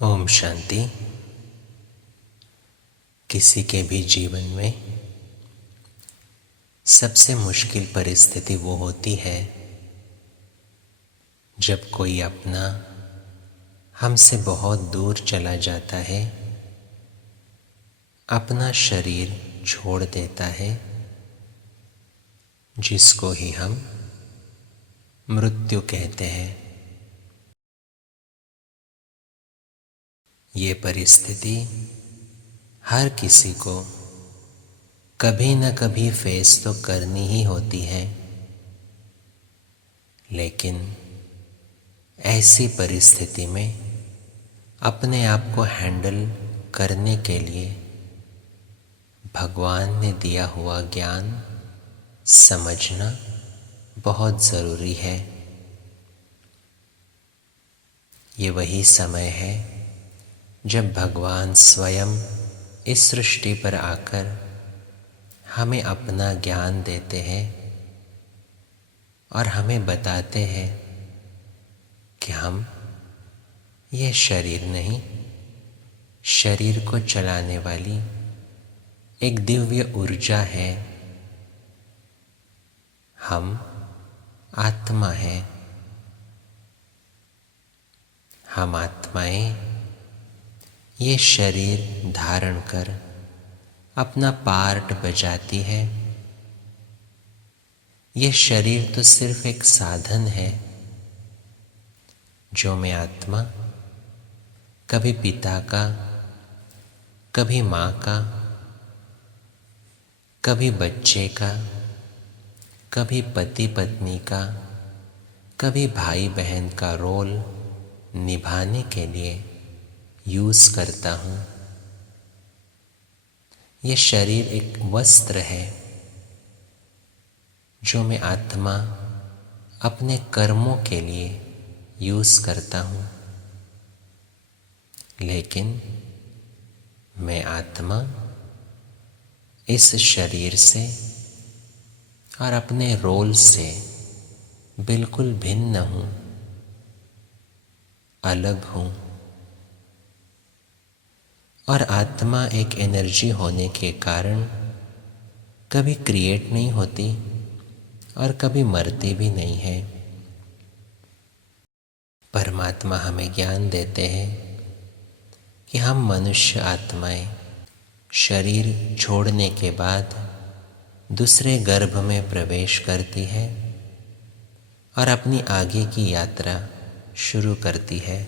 ओम शांति। किसी के भी जीवन में सबसे मुश्किल परिस्थिति वो होती है जब कोई अपना हमसे बहुत दूर चला जाता है, अपना शरीर छोड़ देता है, जिसको ही हम मृत्यु कहते हैं। ये परिस्थिति हर किसी को कभी न कभी फेस तो करनी ही होती है, लेकिन ऐसी परिस्थिति में अपने आप को हैंडल करने के लिए भगवान ने दिया हुआ ज्ञान समझना बहुत ज़रूरी है। ये वही समय है जब भगवान स्वयं इस सृष्टि पर आकर हमें अपना ज्ञान देते हैं और हमें बताते हैं कि हम ये शरीर नहीं, शरीर को चलाने वाली एक दिव्य ऊर्जा है। हम आत्मा हैं। हम आत्माएं ये शरीर धारण कर अपना पार्ट बजाती है। ये शरीर तो सिर्फ एक साधन है जो मैं आत्मा कभी पिता का, कभी माँ का, कभी बच्चे का, कभी पति पत्नी का, कभी भाई बहन का रोल निभाने के लिए यूज़ करता हूँ। ये शरीर एक वस्त्र है जो मैं आत्मा अपने कर्मों के लिए यूज़ करता हूँ, लेकिन मैं आत्मा इस शरीर से और अपने रोल से बिल्कुल भिन्न हूँ, अलग हूँ। और आत्मा एक एनर्जी होने के कारण कभी क्रिएट नहीं होती और कभी मरती भी नहीं है। परमात्मा हमें ज्ञान देते हैं कि हम मनुष्य आत्माएं शरीर छोड़ने के बाद दूसरे गर्भ में प्रवेश करती है और अपनी आगे की यात्रा शुरू करती है।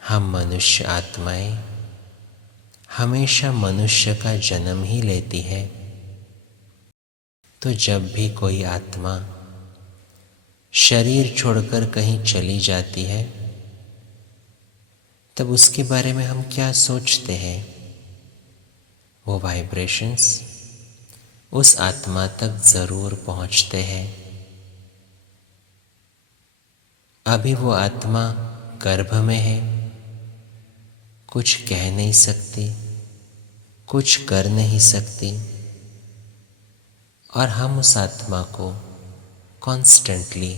हम मनुष्य आत्माएं हमेशा मनुष्य का जन्म ही लेती है। तो जब भी कोई आत्मा शरीर छोड़कर कहीं चली जाती है, तब उसके बारे में हम क्या सोचते हैं? वो वाइब्रेशंस उस आत्मा तक ज़रूर पहुंचते हैं। अभी वो आत्मा गर्भ में है, कुछ कह नहीं सकती, कुछ कर नहीं सकती, और हम उस आत्मा को कॉन्स्टेंटली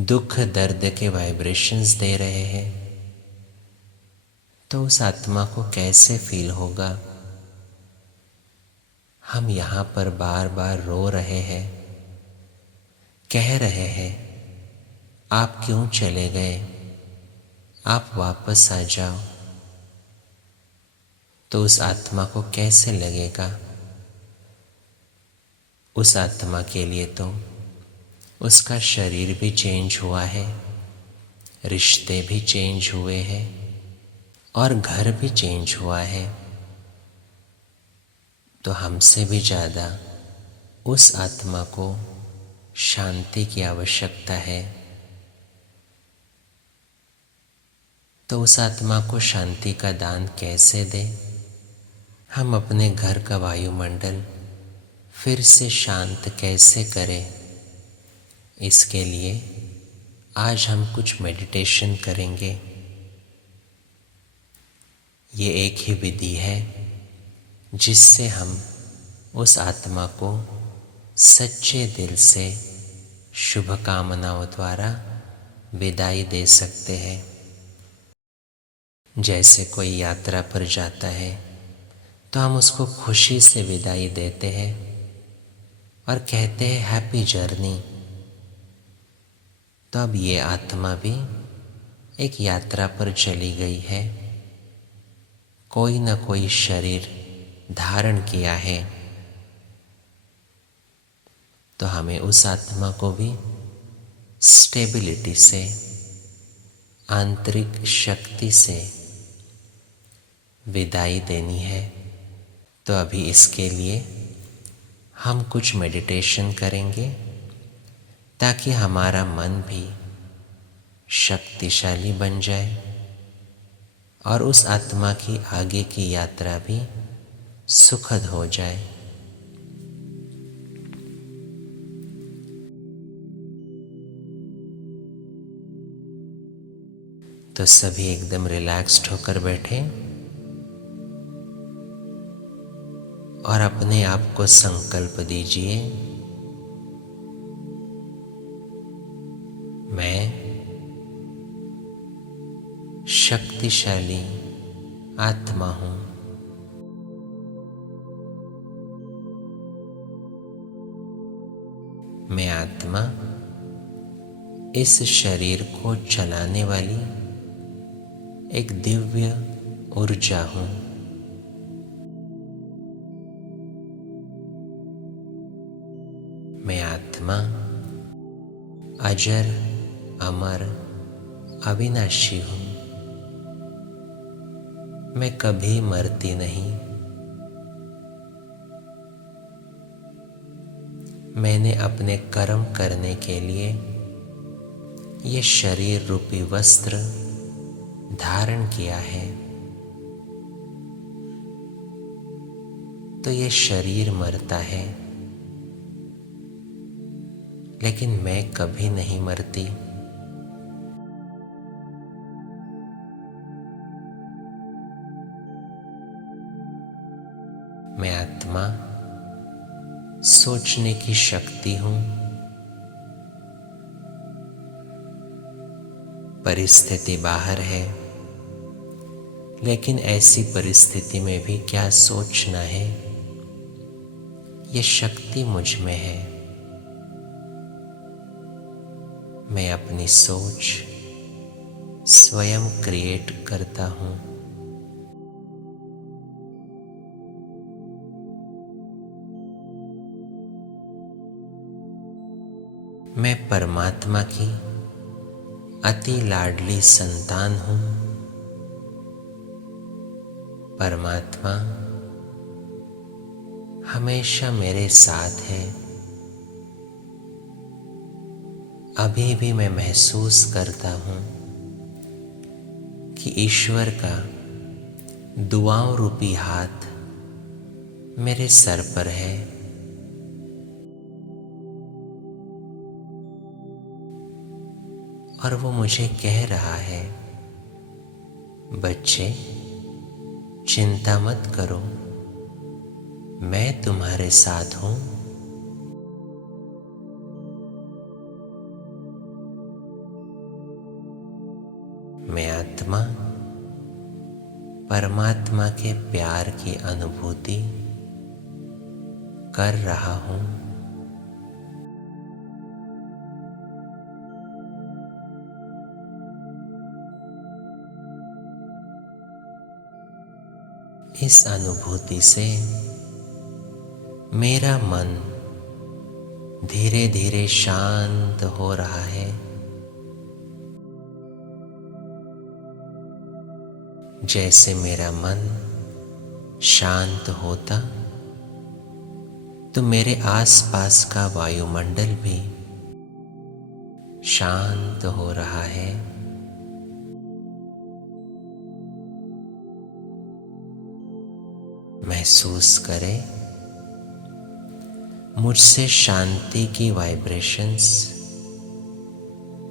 दुख दर्द के वाइब्रेशंस दे रहे हैं। तो उस आत्मा को कैसे फील होगा? हम यहाँ पर बार बार रो रहे हैं, कह रहे हैं आप क्यों चले गए, आप वापस आ जाओ। तो उस आत्मा को कैसे लगेगा? उस आत्मा के लिए तो उसका शरीर भी चेंज हुआ है, रिश्ते भी चेंज हुए हैं और घर भी चेंज हुआ है। तो हमसे भी ज़्यादा उस आत्मा को शांति की आवश्यकता है। तो उस आत्मा को शांति का दान कैसे दें? हम अपने घर का वायुमंडल फिर से शांत कैसे करें? इसके लिए आज हम कुछ मेडिटेशन करेंगे। ये एक ही विधि है जिससे हम उस आत्मा को सच्चे दिल से शुभकामनाओं द्वारा विदाई दे सकते हैं। जैसे कोई यात्रा पर जाता है तो हम उसको खुशी से विदाई देते हैं और कहते हैं हैप्पी जर्नी। तो अब ये आत्मा भी एक यात्रा पर चली गई है, कोई न कोई शरीर धारण किया है। तो हमें उस आत्मा को भी स्टेबिलिटी से, आंतरिक शक्ति से विदाई देनी है। तो अभी इसके लिए हम कुछ मेडिटेशन करेंगे ताकि हमारा मन भी शक्तिशाली बन जाए और उस आत्मा की आगे की यात्रा भी सुखद हो जाए। तो सभी एकदम रिलैक्स्ड होकर बैठे और अपने आप को संकल्प दीजिए, मैं शक्तिशाली आत्मा हूँ। मैं आत्मा इस शरीर को चलाने वाली एक दिव्य ऊर्जा हूँ। मैं आत्मा अजर, अमर, अविनाशी हूँ। मैं कभी मरती नहीं। मैंने अपने कर्म करने के लिए ये शरीर रूपी वस्त्र धारण किया है। तो ये शरीर मरता है, लेकिन मैं कभी नहीं मरती। मैं आत्मा सोचने की शक्ति हूँ। परिस्थिति बाहर है, लेकिन ऐसी परिस्थिति में भी क्या सोचना है, ये शक्ति मुझ में है। मैं अपनी सोच स्वयं क्रिएट करता हूँ। मैं परमात्मा की अति लाडली संतान हूँ। परमात्मा हमेशा मेरे साथ है। अभी भी मैं महसूस करता हूँ कि ईश्वर का दुआओं रूपी हाथ मेरे सर पर है। और वो मुझे कह रहा है, बच्चे चिंता मत करो, मैं तुम्हारे साथ हूँ। मैं आत्मा परमात्मा के प्यार की अनुभूति कर रहा हूँ। इस अनुभूति से मेरा मन धीरे धीरे शांत हो रहा है। जैसे मेरा मन शांत होता तो मेरे आसपास का वायुमंडल भी शांत हो रहा है। महसूस करें, मुझसे शांति की वाइब्रेशंस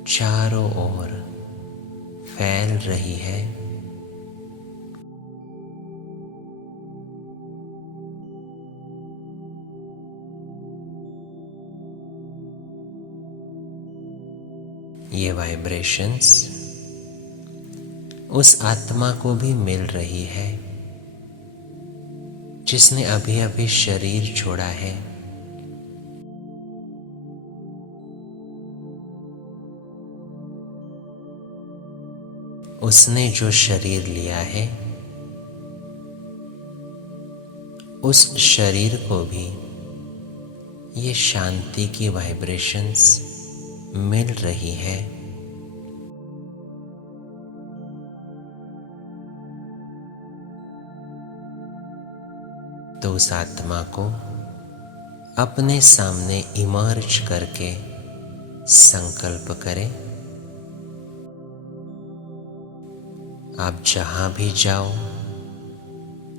चारों ओर फैल रही है। ये वाइब्रेशंस उस आत्मा को भी मिल रही है जिसने अभी अभी शरीर छोड़ा है। उसने जो शरीर लिया है उस शरीर को भी ये शांति की वाइब्रेशंस मिल रही है। तो उस आत्मा को अपने सामने इमर्ज करके संकल्प करें, आप जहां भी जाओ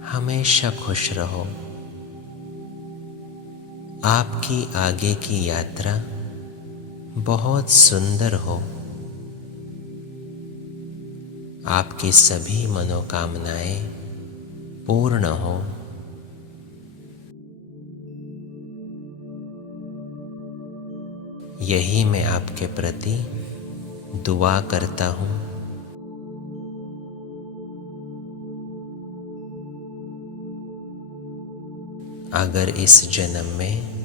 हमेशा खुश रहो। आपकी आगे की यात्रा बहुत सुंदर हो। आपकी सभी मनोकामनाएं पूर्ण हो। यही मैं आपके प्रति दुआ करता हूँ। अगर इस जन्म में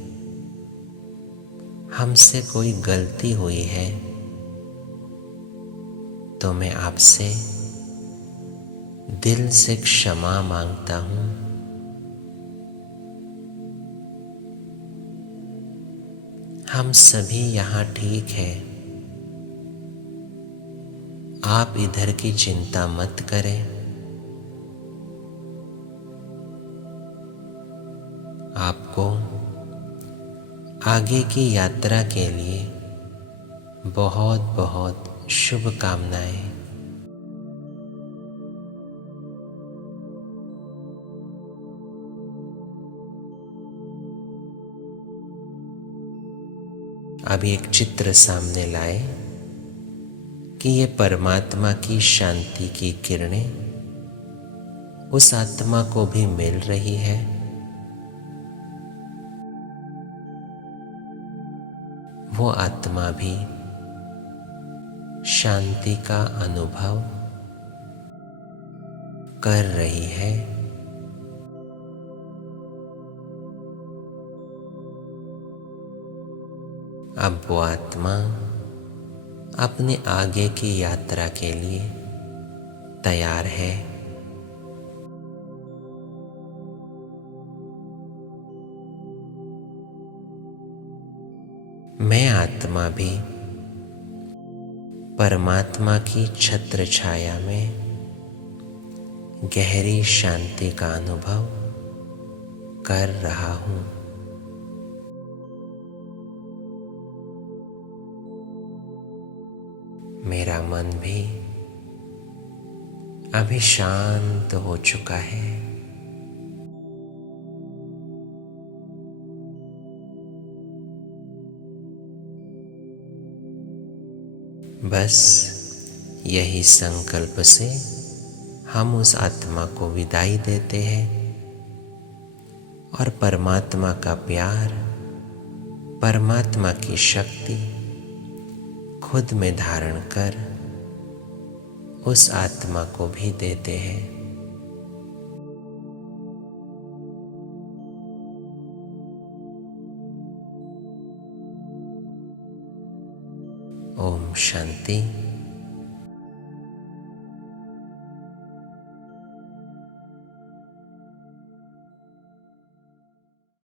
हमसे कोई गलती हुई है तो मैं आपसे दिल से क्षमा मांगता हूँ। हम सभी यहाँ ठीक है। आप इधर की चिंता मत करें। आपको आगे की यात्रा के लिए बहुत बहुत शुभकामनाएं। अभी एक चित्र सामने लाए कि ये परमात्मा की शांति की किरणें उस आत्मा को भी मिल रही है। वो आत्मा भी शांति का अनुभव कर रही है। अब वो आत्मा अपने आगे की यात्रा के लिए तैयार है। मैं आत्मा भी परमात्मा की छत्र छाया में गहरी शांति का अनुभव कर रहा हूँ। मेरा मन भी अभी शांत हो चुका है। बस यही संकल्प से हम उस आत्मा को विदाई देते हैं और परमात्मा का प्यार, परमात्मा की शक्ति खुद में धारण कर उस आत्मा को भी देते हैं। ओम शांति।